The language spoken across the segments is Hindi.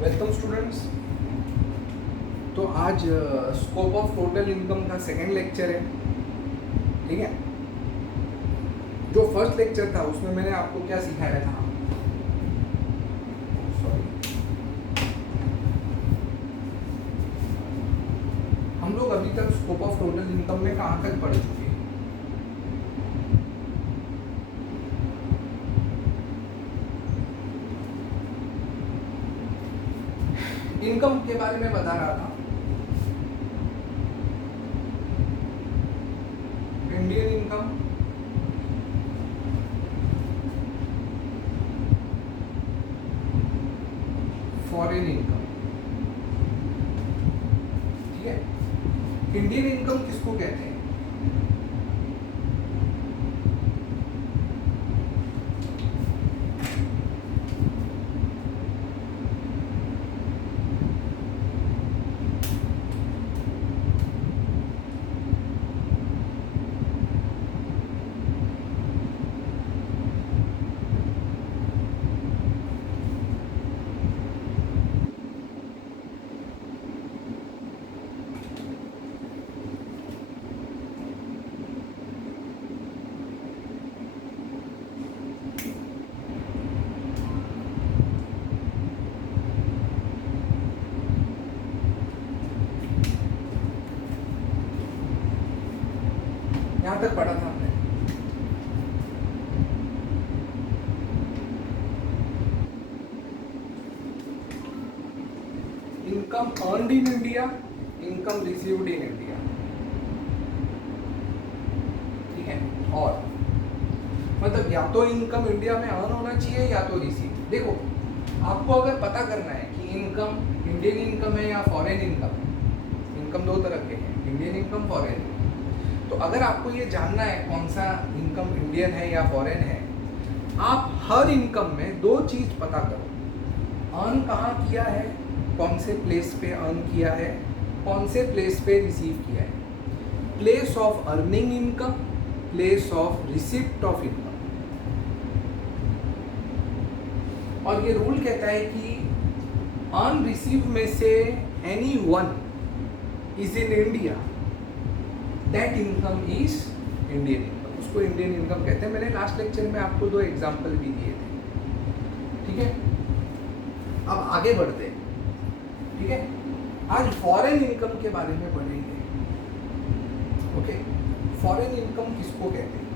Welcome students. तो आज स्कोप ऑफ टोटल इनकम का सेकेंड लेक्चर है। ठीक है, जो फर्स्ट लेक्चर था उसमें मैंने आपको क्या सिखाया था? सॉरी, हम लोग अभी तक स्कोप ऑफ टोटल इनकम में कहाँ तक पढ़ चुके हैं? इनकम के बारे में बता रहा था। Indian income, foreign income. ठीक है, इंडियन इनकम किसको कहते हैं? यहां तक पढ़ा था हमने। Income earned in India, income received in India. ठीक है, और मतलब या तो इनकम इंडिया में अर्न होना चाहिए या तो रिसीव। देखो, आपको अगर पता करना है कि इनकम इंडियन इनकम है या फॉरेन इनकम है, इनकम दो तरह के हैं, इंडियन इनकम, फॉरेन इनकम। तो अगर आपको ये जानना है कौन सा इनकम इंडियन है या फॉरेन है, आप हर इनकम में दो चीज पता करो। अर्न कहाँ किया है, कौन से प्लेस पे अर्न किया है, कौन से प्लेस पे रिसीव किया है। Place of earning income, place of receipt of income. और ये रूल कहता है कि अर्न रिसीव में से any one is in India, that income is Indian income. उसको इंडियन इनकम कहते हैं। मैंने लास्ट लेक्चर में आपको दो एग्जाम्पल भी दिए थे। ठीक है, अब आगे बढ़ते हैं। ठीक है, आज फॉरेन इनकम के बारे में पढ़ेंगे। ओके, फॉरेन इनकम किसको कहते हैं?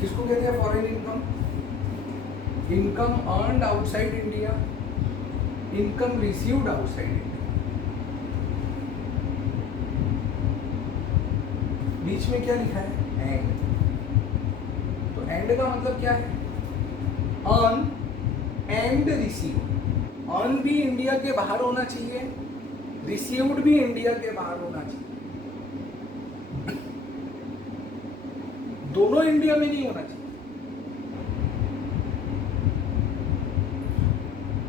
किसको कहते हैं foreign income? Income earned outside India, income received outside India. बीच में क्या लिखा है? एंड। तो एंड का मतलब क्या है? Earn and receive. अर्न भी इंडिया के बाहर होना चाहिए, रिसीव्ड भी इंडिया के बाहर होना चाहिए। दोनों इंडिया में नहीं होना चाहिए।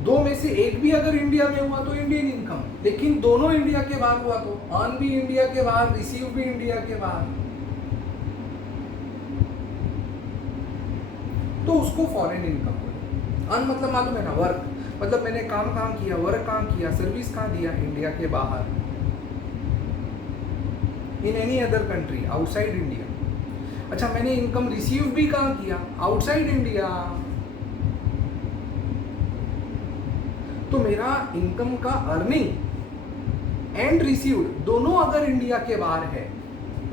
दो में से एक भी अगर इंडिया में हुआ तो इंडियन इनकम, लेकिन दोनों इंडिया के बाहर हुआ तो अर्न भी इंडिया के बाहर, रिसीव भी इंडिया के बाहर, तो उसको फॉरेन इनकम बोले। अर्न मतलब मालूम है ना, वर्क। मतलब मैंने काम कहाँ किया, वर्क कहाँ किया, सर्विस कहाँ दिया, इंडिया के बाहर, in any other country outside India. अच्छा, मैंने इनकम रिसीव भी कहाँ किया? Outside India. तो मेरा इनकम का अर्निंग एंड रिसीव्ड दोनों अगर इंडिया के बाहर है,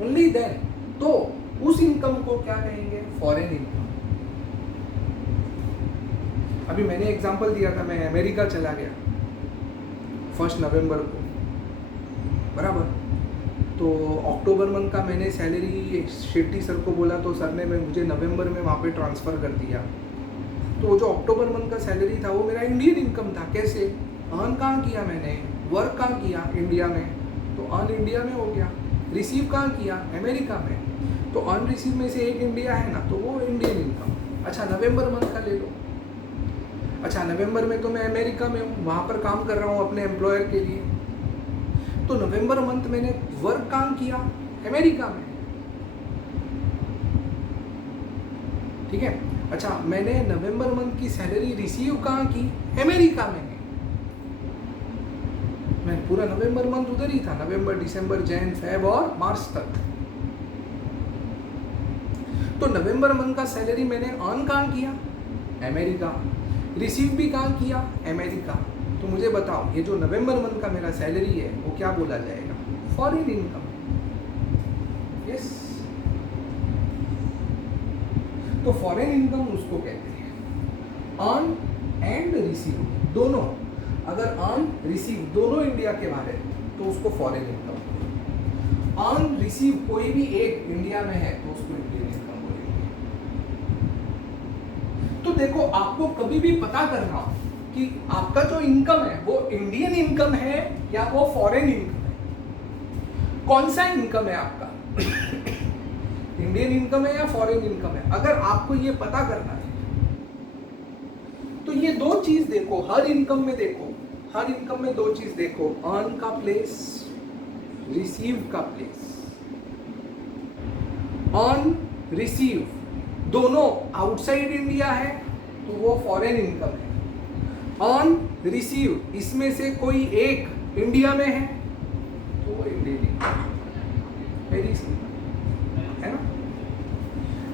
ओनली देन तो उस इनकम को क्या कहेंगे? Foreign income. अभी मैंने एग्जांपल दिया था, मैं अमेरिका चला गया 1 नवंबर को, बराबर। तो अक्टूबर मंथ का मैंने सैलरी शेट्टी सर को बोला, तो सर ने मुझे नवंबर में वहाँ पे ट्रांसफ़र कर दिया। तो जो अक्टूबर मंथ का सैलरी था वो मेरा इंडियन इनकम था। कैसे अर्न कहाँ किया मैंने? वर्क कहाँ किया? इंडिया में। तो अर्न इंडिया में हो गया। रिसीव कहाँ किया? अमेरिका में। तो अर्न रिसीव में से एक इंडिया है ना, तो वो इंडियन इनकम। अच्छा नवंबर मंथ का ले लो। अच्छा नवंबर में तो मैं अमेरिका में हूँ, वहाँ पर काम कर रहा हूँ अपने एम्प्लॉयर के लिए। तो नवंबर मंथ मैंने वर्क काम किया अमेरिका में, ठीक है। अच्छा मैंने नवंबर मंथ की सैलरी रिसीव कहाँ की? अमेरिका में। मैं पूरा नवंबर मंथ उधर ही था, नवंबर दिसंबर जैन फेब और मार्च तक। तो नवंबर मंथ का सैलरी मैंने अर्न कहाँ किया? अमेरिका। रिसीव भी कहाँ किया? अमेरिका। तो मुझे बताओ ये जो नवंबर मंथ का मेरा सैलरी है वो क्या बोला जाएगा? Foreign income. यस। तो फॉरेन इनकम उसको कहते हैं। अर्न एंड रिसीव दोनों, अगर अर्न रिसीव दोनों इंडिया के बाहर है तो उसको फॉरेन इनकम। अर्न रिसीव कोई भी एक इंडिया में है तो उसको इंडियन इनकम बोलेंगे। तो देखो आपको कभी भी पता करना कि आपका जो इनकम है वो इंडियन इनकम है या वो फॉरेन इनकम है। कौन सा इनकम है आपका? इंडियन इनकम है या फॉरेन इनकम है? अगर आपको ये पता करना है तो ये दो चीज देखो, हर इनकम में देखो, हर इनकम में दो चीज देखो, अर्न का प्लेस, रिसीव का प्लेस। अर्न रिसीव दोनों आउटसाइड इंडिया है तो वो फॉरेन इनकम है। अर्न रिसीव इसमें से कोई एक इंडिया में है तो वो इंडियन इनकम। वेरी सिंपल है ना।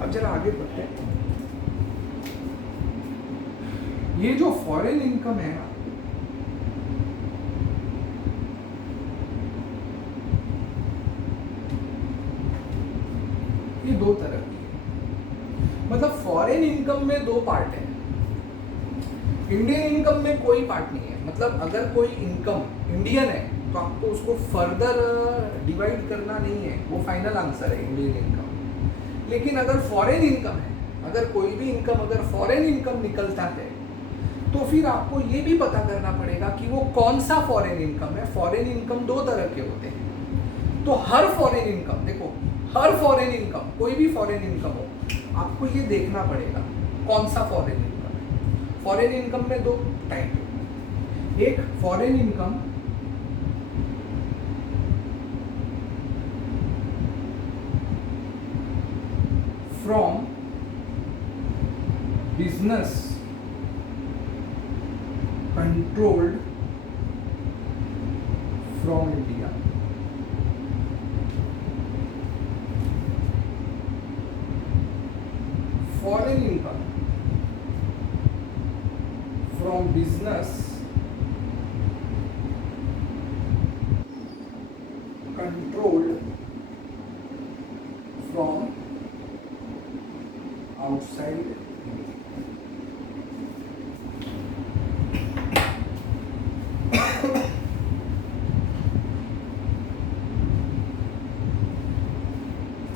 अब जरा आगे बढ़ते हैं। ये जो फॉरेन इनकम है ना, ये दो तरह की है। मतलब फॉरेन इनकम में दो पार्ट है, इंडियन इनकम में कोई पार्ट नहीं है। मतलब अगर कोई इनकम इंडियन है तो आपको उसको फर्दर डिवाइड करना नहीं है, वो फाइनल आंसर है इंडियन इनकम। लेकिन अगर फॉरेन इनकम है, अगर कोई भी इनकम अगर फॉरेन इनकम निकलता है तो फिर आपको ये भी पता करना पड़ेगा कि वो कौन सा फॉरेन इनकम है। फॉरेन इनकम दो तरह के होते हैं। तो हर फॉरेन इनकम देखो, हर फॉरेन इनकम कोई भी फॉरेन इनकम हो, आपको ये देखना पड़ेगा कौन सा फॉरेन इनकम है। फॉरेन इनकम में दो टाइप है। एक foreign income from business controlled from India. Foreign income from business controlled from outside.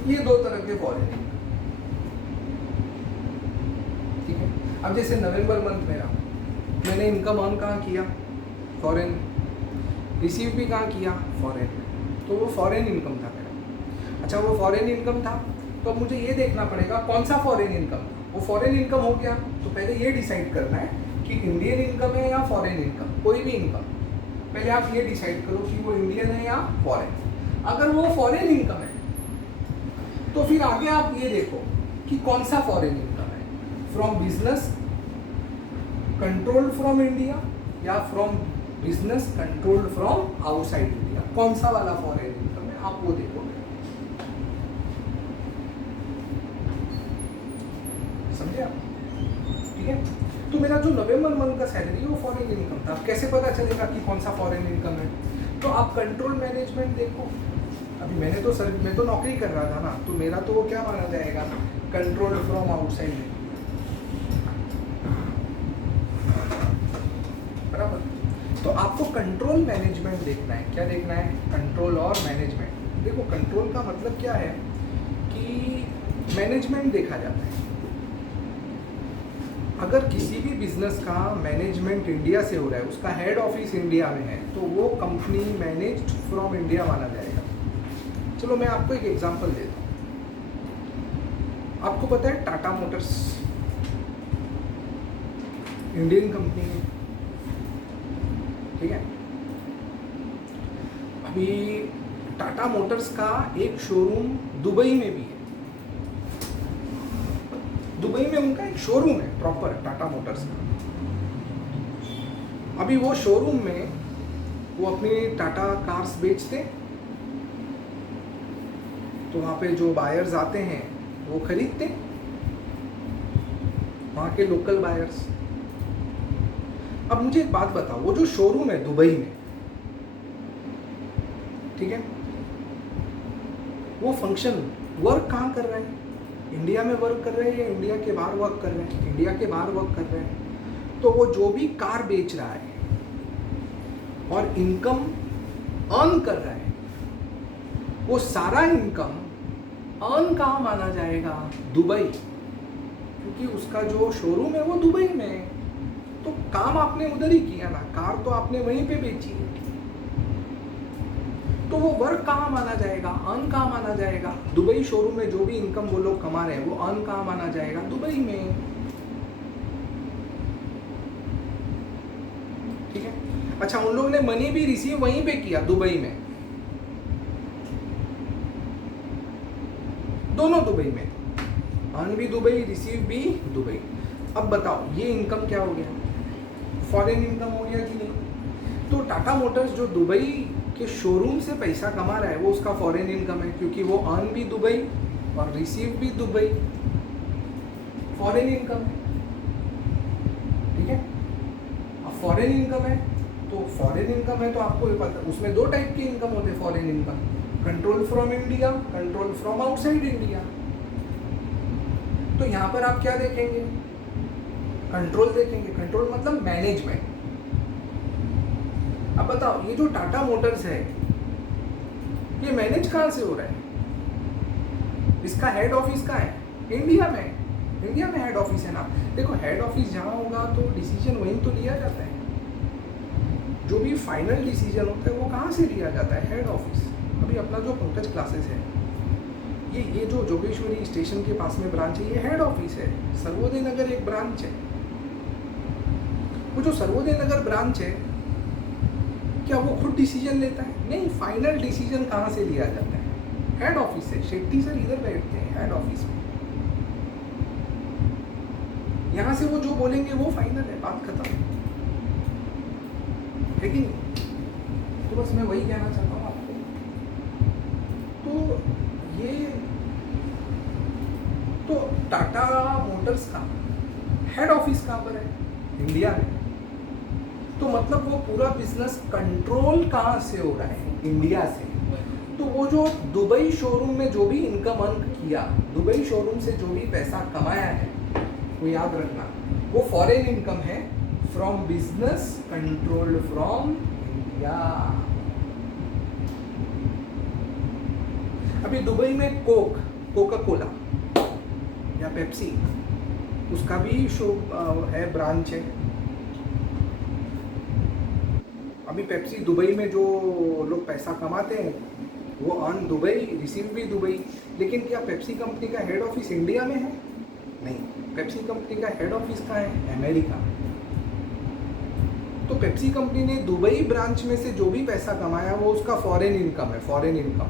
ये दो तरह के फॉरेन इनकम, ठीक है। अब जैसे नवंबर मंथ मेरा, मैंने इनकम अर्न कहाँ किया? फॉरेन। रिसीव भी कहाँ किया? फॉरेन। तो वो फॉरेन इनकम था मेरा। अच्छा वो फॉरेन इनकम था तो अब मुझे ये देखना पड़ेगा कौन सा फॉरेन इनकम था। वो फॉरेन इनकम हो गया तो पहले ये डिसाइड करना है कि इंडियन इनकम है या फॉरेन इनकम। कोई भी इनकम पहले आप ये डिसाइड करो कि वो इंडियन है या फॉरेन। अगर वो फॉरेन इनकम है तो फिर आगे आप ये देखो कि कौन सा फॉरेन इनकम है। From business controlled from India या from business controlled from outside India. कौन सा वाला फॉरेन इनकम है आप वो देखोगे। समझे आप? ठीक है। तो तो मेरा जो नवंबर मंथ का सैलरी है वो फॉरेन इनकम था। कैसे पता चलेगा कि कौन सा फॉरेन इनकम है? तो आप कंट्रोल मैनेजमेंट देखो। अभी मैं तो नौकरी कर रहा था ना, तो मेरा तो वो क्या माना जाएगा? कंट्रोल फ्रॉम आउटसाइड, बराबर। तो आपको कंट्रोल मैनेजमेंट देखना है। क्या देखना है? कंट्रोल और मैनेजमेंट। देखो कंट्रोल का मतलब क्या है कि मैनेजमेंट देखा जाता है। अगर किसी भी बिजनेस का मैनेजमेंट इंडिया से हो रहा है, उसका हेड ऑफिस इंडिया में है, तो वो कंपनी मैनेज्ड फ्रॉम इंडिया माना जाएगा। चलो मैं आपको एक एग्जांपल देता हूँ। आपको पता है टाटा मोटर्स इंडियन कंपनी है, ठीक है। अभी टाटा मोटर्स का एक शोरूम दुबई में भी है। दुबई में उनका एक शोरूम है प्रॉपर टाटा मोटर्स का। अभी वो शोरूम में वो अपनी टाटा कार्स बेचते, तो वहाँ पे जो बायर्स आते हैं वो खरीदते, वहाँ के लोकल बायर्स। अब मुझे एक बात बताओ, वो जो शोरूम है दुबई में, ठीक है, वो फंक्शन वर्क कहाँ कर रहा है? इंडिया में वर्क कर रहे हैं या इंडिया के बाहर वर्क कर रहे हैं? इंडिया के बाहर वर्क कर रहे हैं। तो वो जो भी कार बेच रहा है और इनकम अर्न कर रहा है, वो सारा इनकम अर्न कहाँ माना जाएगा? दुबई, क्योंकि उसका जो शोरूम है वो दुबई में है। तो काम आपने उधर ही किया ना, कार तो आपने वहीं पे बेची है। तो वो वर्क कहाँ माना जाएगा? अर्न कहाँ माना जाएगा? दुबई शोरूम में जो भी इनकम वो लोग कमा रहे हैं, वो अर्न कहाँ माना जाएगा? दुबई में, ठीक है। अच्छा, उन लोगों ने मनी भी रिसीव वहीं पे किया, दुबई में, दोनों दुबई में, अर्न भी दुबई, रिसीव भी दुबई। अब बताओ ये इनकम क्या हो गया? फॉरेन इनकम हो गया कि नहीं? तो टाटा मोटर्स जो दुबई के शोरूम से पैसा कमा रहा है, वो उसका फॉरेन इनकम है, क्योंकि वो अर्न भी दुबई और रिसीव भी दुबई, फॉरेन इनकम है, ठीक है। अब फॉरेन इनकम है, तो फॉरेन इनकम है तो आपको ये पता, उसमें दो टाइप की इनकम होते हैं foreign income, control from India, control from outside India. तो यहाँ पर आप क्या देखेंगे? कंट्रोल देखेंगे। कंट्रोल मतलब मैनेजमेंट। अब बताओ ये जो टाटा मोटर्स है, ये मैनेज कहाँ से हो रहा है? इसका हेड ऑफिस कहाँ है? इंडिया में। इंडिया में हेड ऑफिस है ना। देखो हेड ऑफिस जहाँ होगा तो डिसीजन वहीं तो लिया जाता है। जो भी फाइनल डिसीजन होता है वो कहाँ से लिया जाता है? Head office. अभी अपना जो पंकज क्लासेस है, ये जो जोगेश्वरी स्टेशन के पास में ब्रांच है, ये हेड ऑफिस है। सर्वोदय नगर एक ब्रांच है। वो जो सर्वोदय नगर ब्रांच है, क्या वो खुद डिसीजन लेता है? नहीं, फाइनल डिसीजन कहाँ से लिया जाता है? हेड ऑफिस से। शेट्टी सर इधर बैठते हैं हेड ऑफिस में। यहाँ से वो जो बोलेंगे वो फाइनल है, बात खत्म है कि नहीं? तो बस मैं वही कहना चाहता हूँ आपको। तो ये तो टाटा मोटर्स का हेड ऑफिस कहाँ पर है? इंडिया में। तो मतलब वो पूरा बिजनेस कंट्रोल कहाँ से हो रहा है? इंडिया से। तो वो जो दुबई शोरूम में जो भी इनकम अर्न किया, दुबई शोरूम से जो भी पैसा कमाया है, वो याद रखना, वो फॉरेन इनकम है from business controlled from India. अभी दुबई में कोका कोला या पेप्सी, उसका भी शो है, ब्रांच है। अभी पेप्सी दुबई में जो लोग पैसा कमाते हैं वो अर्न दुबई, रिसीव भी दुबई। लेकिन क्या पेप्सी कंपनी का हेड ऑफिस इंडिया में है? नहीं, पेप्सी कंपनी का हेड ऑफिस कहाँ है? अमेरिका। तो पेप्सी कंपनी ने दुबई ब्रांच में से जो भी पैसा कमाया वो उसका फॉरेन इनकम है, foreign income,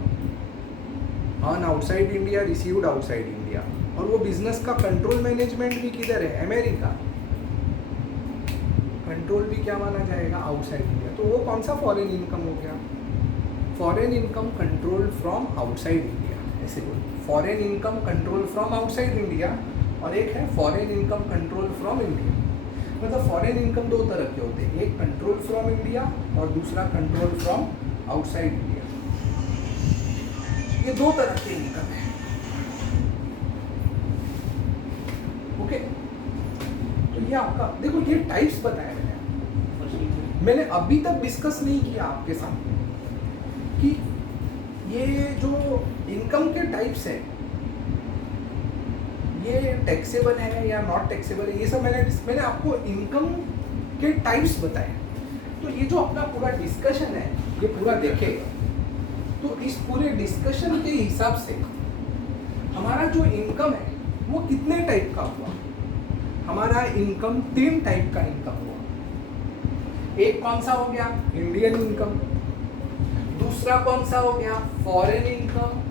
earn outside India, received outside India. और वो बिजनेस का कंट्रोल मैनेजमेंट भी किधर है? अमेरिका। कंट्रोल भी क्या माना जाएगा? Outside India. तो वो कौन सा फॉरेन इनकम हो गया? Foreign income control from outside India, ऐसे बोलो। Foreign income control from outside India और एक है foreign income control from India. मतलब फॉरेन इनकम दो तरह के होते हैं, एक कंट्रोल फ्रॉम इंडिया और दूसरा कंट्रोल फ्रॉम आउटसाइड इंडिया। ये दो तरह के इनकम है। ओके, तो ये आपका देखो, ये टाइप्स बताए मैंने अभी तक डिस्कस नहीं किया आपके साथ कि ये जो इनकम के टाइप्स है ये टैक्सेबल है या नॉट टैक्सेबल है, ये सब मैंने आपको इनकम के टाइप्स बताए। तो ये जो अपना पूरा डिस्कशन है ये पूरा देखेगा तो इस पूरे डिस्कशन के हिसाब से हमारा जो इनकम है वो कितने टाइप का हुआ। हमारा इनकम 3 टाइप का इनकम हुआ। एक कौन सा हो गया, इंडियन इनकम। दूसरा कौन सा हो गया, foreign income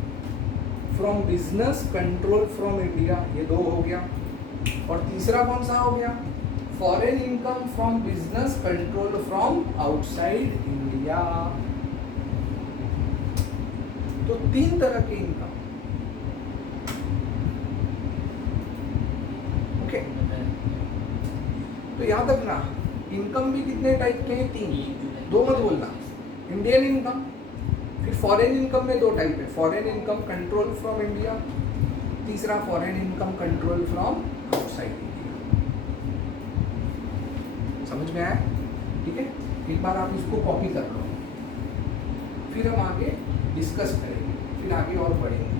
from business control from India, ये 2 हो गया। और तीसरा कौन सा हो गया, foreign income from business control from outside India. तो 3 तरह के इनकम। ओके, तो याद रखना इनकम भी कितने टाइप के हैं, 3। 2 मत बोलना, इंडियन इनकम, फिर फॉरेन इनकम में 2 टाइप है, foreign income control from India, तीसरा foreign income control from outside India. समझ में आया? ठीक है, एक बार आप इसको कॉपी कर लो, फिर हम आगे डिस्कस करेंगे, फिर आगे और बढ़ेंगे।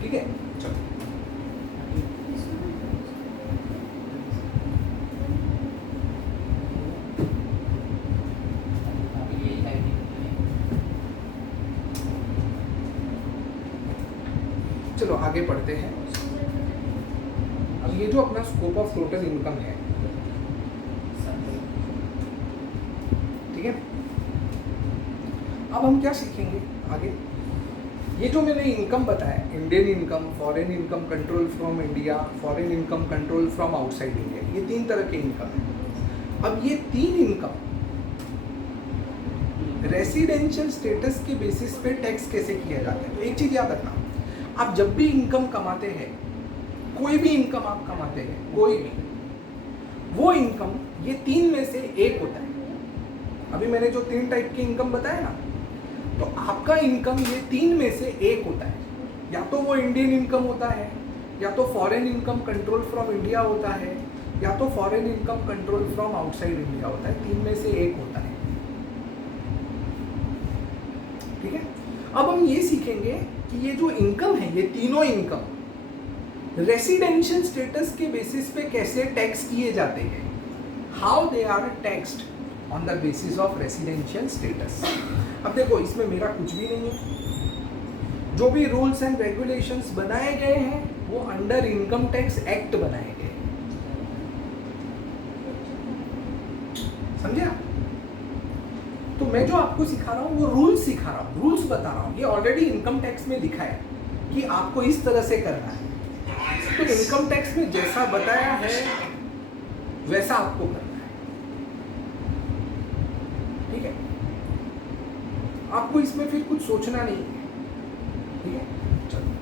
ठीक है, चलो चलो आगे बढ़ते हैं। अब ये जो अपना स्कोप ऑफ टोटल इनकम है, ठीक है, अब हम क्या सीखेंगे आगे। ये जो मैंने इनकम बताया, Indian income, foreign income control from India, foreign income control from outside India, ये 3 तरह के इनकम है। अब ये 3 इनकम रेसिडेंशियल स्टेटस के बेसिस पे टैक्स कैसे किया जाता है। तो एक चीज याद रखना, आप जब भी इनकम कमाते हैं, कोई भी इनकम आप कमाते हैं, कोई भी, वो इनकम ये 3 में से एक होता है। अभी मैंने जो 3 टाइप की इनकम बताया ना, तो आपका इनकम ये 3 में से एक होता है। या तो वो इंडियन इनकम होता है, या तो foreign income control from India होता है, या तो foreign income control from outside India होता है। 3 में से एक होता है। ठीक है, अब हम ये सीखेंगे कि ये जो इनकम है, ये तीनों इनकम रेसिडेंशियल स्टेटस के बेसिस पे कैसे टैक्स किए जाते हैं, how they are taxed on the basis of residential status. अब देखो, इसमें मेरा कुछ भी नहीं है। जो भी रूल्स एंड रेगुलेशंस बनाए गए हैं वो अंडर इनकम टैक्स एक्ट बनाए गए, समझे आप? तो मैं जो आपको सिखा रहा हूँ वो रूल्स सिखा रहा हूँ, रूल्स बता रहा हूँ। ये ऑलरेडी इनकम टैक्स में लिखा है कि आपको इस तरह से करना है। तो इनकम टैक्स में जैसा बताया है वैसा आपको करना है। ठीक है, आपको इसमें फिर कुछ सोचना नहीं है। ठीक है, चलो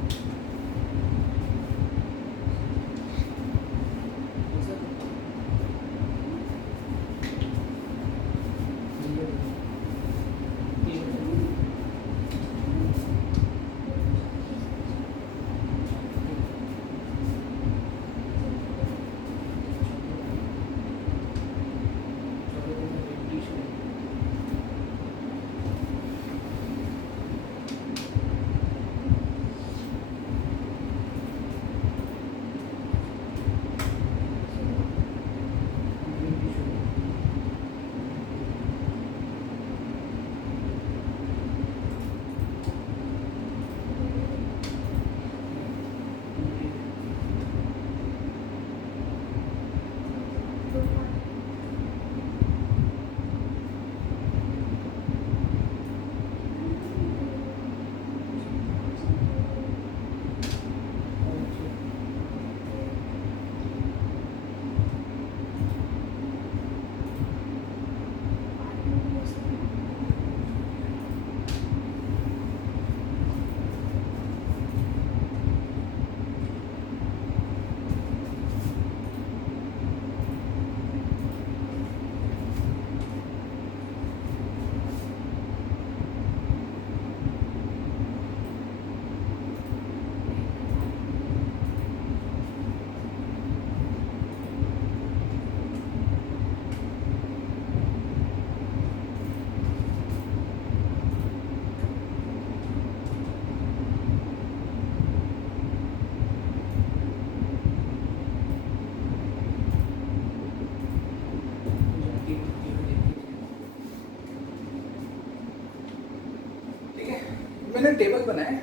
मैंने टेबल बनाया है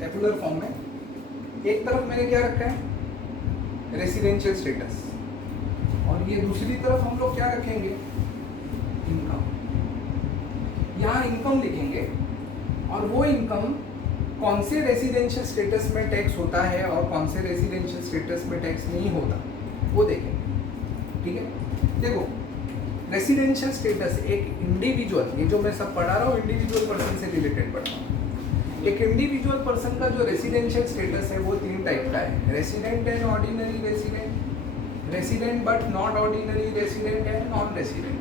टेबुलर फॉर्म में। एक तरफ मैंने क्या रखा है, रेसिडेंशियल स्टेटस, और ये दूसरी तरफ हम लोग क्या रखेंगे, इनकम। यहाँ इनकम लिखेंगे और वो इनकम कौन से रेसिडेंशियल स्टेटस में टैक्स होता है और कौन से रेसिडेंशियल स्टेटस में टैक्स नहीं होता वो देखेंगे। ठीक है, देखो रेसिडेंशियल स्टेटस एक इंडिविजुअल, ये जो मैं सब पढ़ा रहा हूँ इंडिविजुअल पर्सन से रिलेटेड पढ़ रहा हूँ। एक इंडिविजुअल पर्सन का जो रेसिडेंशियल स्टेटस है वो 3 टाइप का है, resident and ordinary resident, resident but not ordinary resident and non resident.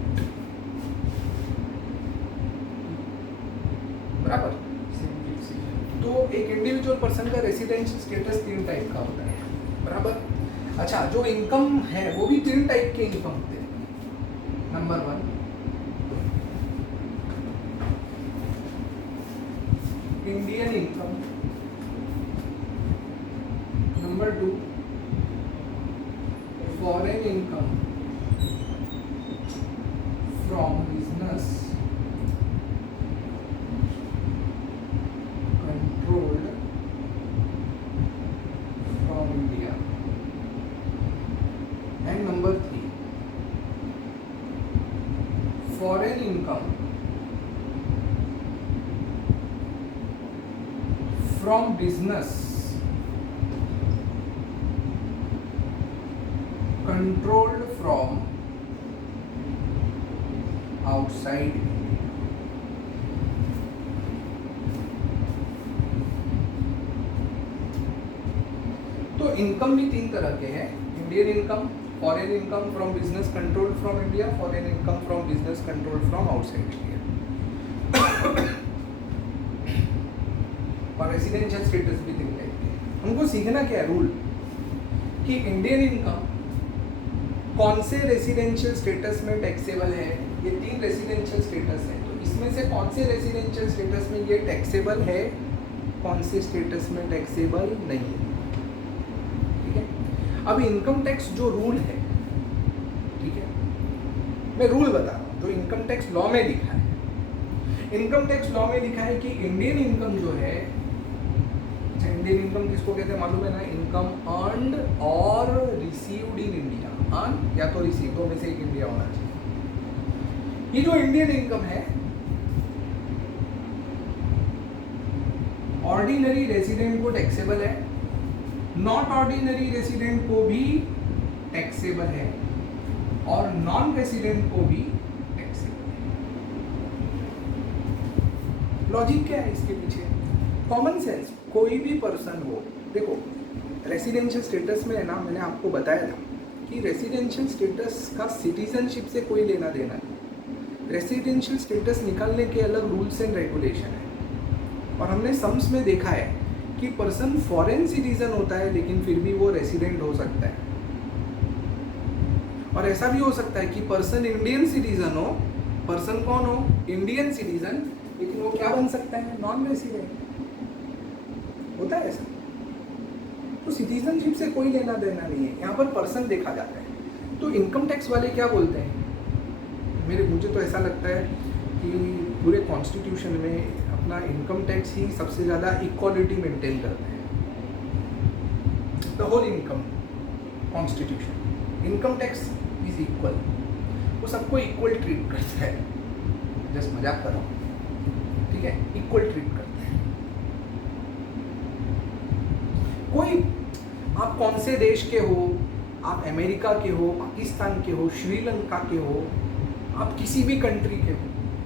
बराबर। तो एक इंडिविजुअल पर्सन का रेसिडेंशियल स्टेटस 3 टाइप का होता है। बराबर। अच्छा, जो इनकम है वो भी 3 टाइप के इनकम होते हैं। Number 1 Indian income, number 2 foreign income from business controlled from India, and number 3 foreign income from business controlled from outside India। तो इनकम भी 3 तरह के हैं, Indian income, foreign income from business controlled from India, foreign income from business controlled from outside India. और रेसिडेंशियल स्टेटस भी 3 टाइप के। हमको सीखना क्या है, रूल, कि इंडियन इनकम कौन से रेसिडेंशियल स्टेटस में टैक्सेबल है। ये 3 रेसिडेंशियल स्टेटस है, तो इसमें से कौन से रेसिडेंशियल स्टेटस में ये टैक्सेबल है, कौन से स्टेटस में टैक्सेबल नहीं। ठीक है, अब इनकम टैक्स जो रूल है, ठीक है, मैं रूल बता रहा हूँ जो इनकम टैक्स लॉ में लिखा है। इनकम टैक्स लॉ में लिखा है कि इंडियन इनकम जो है, इंडियन इनकम किसको कहते हैं मालूम है ना, इनकम अर्नड और रिसीव्ड इन इंडिया। अर्न या तो रिसीव, दो में से एक इंडिया होना चाहिए। ये जो इंडियन इनकम है ऑर्डिनरी रेसिडेंट को टैक्सेबल है, नॉट ऑर्डिनरी रेसिडेंट को भी टैक्सेबल है, और नॉन रेसिडेंट को भी टैक्सेबल है। लॉजिक क्या है इसके पीछे, कॉमन सेंस। कोई भी पर्सन हो, देखो रेसिडेंशियल स्टेटस में है ना, मैंने आपको बताया था कि रेसिडेंशियल स्टेटस का सिटीजनशिप से कोई लेना देना नहीं। रेसिडेंशियल स्टेटस निकालने के अलग रूल्स एंड रेगुलेशन है, और हमने सम्स में देखा है कि पर्सन फॉरेन सिटीजन होता है लेकिन फिर भी वो रेसिडेंट हो सकता है, और ऐसा भी हो सकता है कि पर्सन इंडियन सिटीजन हो, पर्सन कौन हो, इंडियन सिटीजन, लेकिन वो क्या बन सकता है, नॉन रेसिडेंट। होता है ऐसा। तो सिटीजनशिप से कोई लेना देना नहीं है, यहाँ पर पर्सन देखा जाता है। तो इनकम टैक्स वाले क्या बोलते हैं, मुझे तो ऐसा लगता है कि पूरे कॉन्स्टिट्यूशन में अपना इनकम टैक्स ही सबसे ज़्यादा इक्वालिटी मेंटेन करते हैं। The whole income constitution, income tax is equal, वो सबको इक्वल ट्रीट करता है। जस्ट मजाक कर रहा हूँ, ठीक है, इक्वल ट्रीट करता है। कोई आप कौन से देश के हो, आप अमेरिका के हो, पाकिस्तान के हो, श्रीलंका के हो, आप किसी भी कंट्री के हो,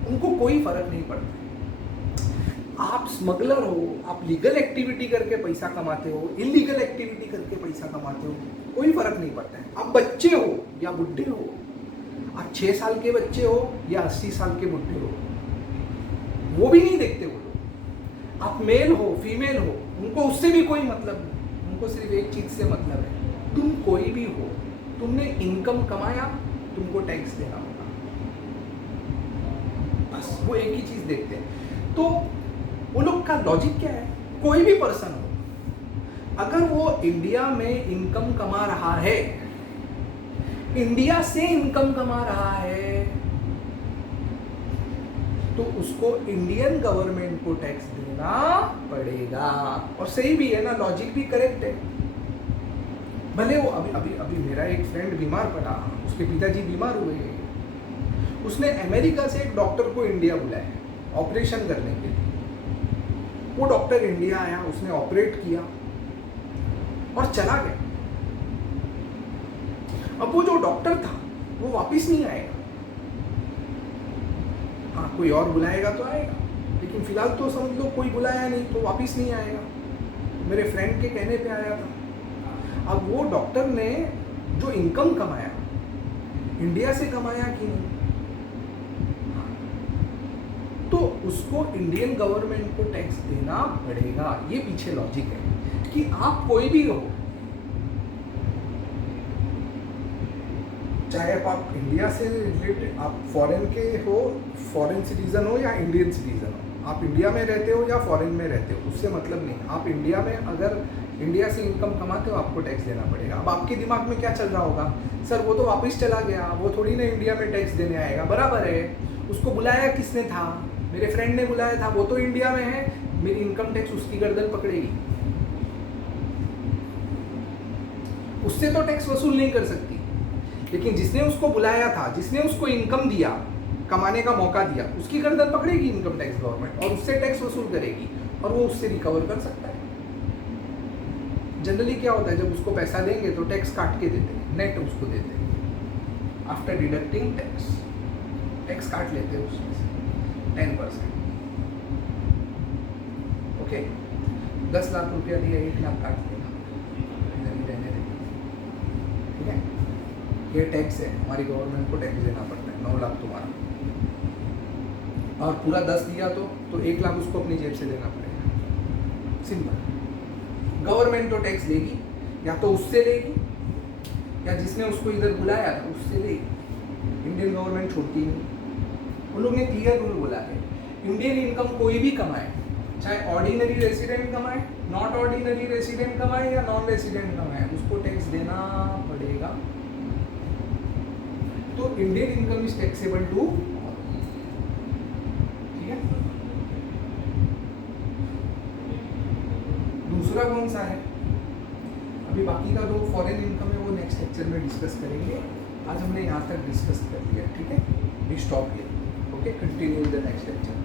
उनको कोई फर्क नहीं पड़ता। आप स्मगलर हो, आप लीगल एक्टिविटी करके पैसा कमाते हो, इलीगल एक्टिविटी करके पैसा कमाते हो, कोई फर्क नहीं पड़ता है। आप बच्चे हो या बुढ़े हो, आप 6 साल के बच्चे हो या 80 साल के बुढ़े हो, वो भी नहीं देखते वो लोग। आप मेल हो फीमेल हो, उनको उससे भी कोई मतलब नहीं, उनको सिर्फ एक चीज से मतलब है, तुम कोई भी हो, तुमने इनकम कमाया, तुमको टैक्स देना होगा, बस वो एक ही चीज देखते हैं। तो वो लोग का लॉजिक क्या है, कोई भी पर्सन हो, अगर वो इंडिया में इनकम कमा रहा है, इंडिया से इनकम कमा रहा है, तो उसको इंडियन गवर्नमेंट को टैक्स देना पड़ेगा। और सही भी है ना, लॉजिक भी करेक्ट है। भले वो अभी अभी अभी मेरा एक फ्रेंड बीमार पड़ा, उसके पिताजी बीमार हुए, उसने अमेरिका से एक डॉक्टर को इंडिया बुलाया ऑपरेशन करने के लिए। वो डॉक्टर इंडिया आया, उसने ऑपरेट किया और चला गया। अब वो जो डॉक्टर था वो वापिस नहीं आएगा। हाँ, कोई और बुलाएगा तो आएगा, लेकिन फिलहाल तो समझ लो कोई बुलाया नहीं तो वापिस नहीं आएगा। मेरे फ्रेंड के कहने पे आया था। अब वो डॉक्टर ने जो इनकम कमाया, इंडिया से कमाया कि नहीं, तो उसको इंडियन गवर्नमेंट को टैक्स देना पड़ेगा। ये पीछे लॉजिक है कि आप कोई भी हो, चाहे आप इंडिया से रिलेटेड, आप फॉरेन के हो, फॉरेन सिटीजन हो या इंडियन सिटीजन हो, आप इंडिया में रहते हो या फॉरेन में रहते हो, उससे मतलब नहीं। आप इंडिया में अगर इंडिया से इनकम कमाते हो आपको टैक्स देना पड़ेगा। अब आपके दिमाग में क्या चल रहा होगा, सर वो तो वापस चला गया, वो थोड़ी ना इंडिया में टैक्स देने आएगा। बराबर है, उसको बुलाया किसने था, मेरे फ्रेंड ने बुलाया था, वो तो इंडिया में है, मेरी इनकम टैक्स उसकी गर्दन पकड़ेगी, उससे तो टैक्स वसूल नहीं कर सकती। लेकिन जिसने उसको बुलाया था, जिसने उसको इनकम दिया, कमाने का मौका दिया, उसकी गर्दन पकड़ेगी इनकम टैक्स गवर्नमेंट और उससे टैक्स वसूल करेगी और वो उससे रिकवर कर सकता है। जनरली क्या होता है, जब उसको पैसा देंगे तो टैक्स काट के देते हैं, नेट उसको देते हैं, आफ्टर डिडक्टिंग टैक्स काट लेते हैं उसमें से 10%। ओके, 10 लाख रुपया दिया, 1 लाख काट देगा, ठीक है। ये टैक्स है, हमारी गवर्नमेंट को टैक्स देना पड़ता है, 9 लाख तुम्हारा, और पूरा 10 दिया तो 1 लाख उसको अपनी जेब से देना पड़ेगा। सिंपल। गवर्नमेंट तो टैक्स लेगी, या तो उससे लेगी या जिसने उसको इधर बुलाया था उससे लेगी। इंडियन गवर्नमेंट छोड़ती नहीं। उन लोग ने क्लियर रूल बोला है, इंडियन इनकम कोई भी कमाए, चाहे ऑर्डिनरी रेसिडेंट कमाए, नॉट ऑर्डिनरी रेसिडेंट कमाए या नॉन रेसिडेंट कमाए, उसको टैक्स देना पड़ेगा। तो Indian income is taxable to, ठीक है। दूसरा कौन सा है, अभी बाकी का जो फॉरेन इनकम है वो नेक्स्ट लेक्चर में डिस्कस करेंगे। आज हमने यहाँ तक डिस्कस कर लिया, ठीक है। We stop here, okay, continue the next lecture.